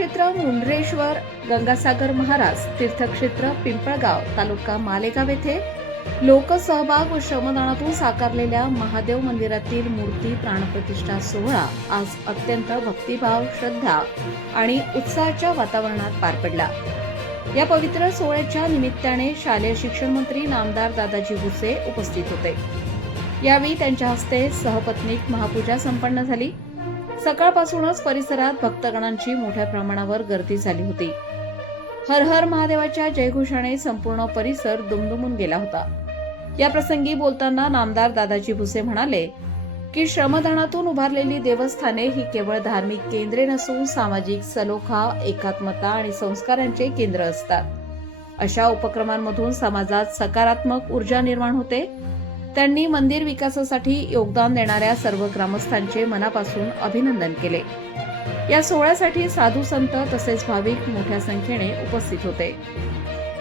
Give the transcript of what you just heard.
तीर्थक्षेत्र मुंडरेश्वर गंगासागर महाराज, तीर्थक्षेत्र पिंपळगाव तालुका मालेगाव येथे लोकसहभाग व श्रमदानातून साकारलेल्या महादेव मंदिरातील मूर्ती प्राणप्रतिष्ठा सोहळा आज अत्यंत भक्तिभाव, श्रद्धा आणि उत्साहाच्या वातावरणात पार पडला। या पवित्र सोहळ्याच्या निमित्ताने शालेय शिक्षण मंत्री नामदार दादाजी भुसे उपस्थित होते। यावेळी त्यांच्या हस्ते सहपत्नीक महापूजा संपन्न झाली। सकाळपासूनच परिसरात भक्तगणांची मोठ्या प्रमाणावर गर्दी झाली होती। हर हर महादेवाच्या जयघोषाने संपूर्ण परिसर दुमदुमून गेला होता। या प्रसंगी बोलताना नामदार दादाजी भुसे म्हणाले की श्रमदानातून उभारलेली देवस्थाने ही केवळ धार्मिक केंद्रे नसून सामाजिक सलोखा, एकात्मता आणि संस्कारांचे केंद्र असतात। अशा उपक्रमांमधून समाजात सकारात्मक ऊर्जा निर्माण होते। त्यांनी मंदिर विकासासाठी योगदान देणाऱ्या सर्व ग्रामस्थांचे मनापासून अभिनंदन केले। या सोहळ्यासाठी साधू संत तसेच भाविक मोठ्या संख्येने उपस्थित होते।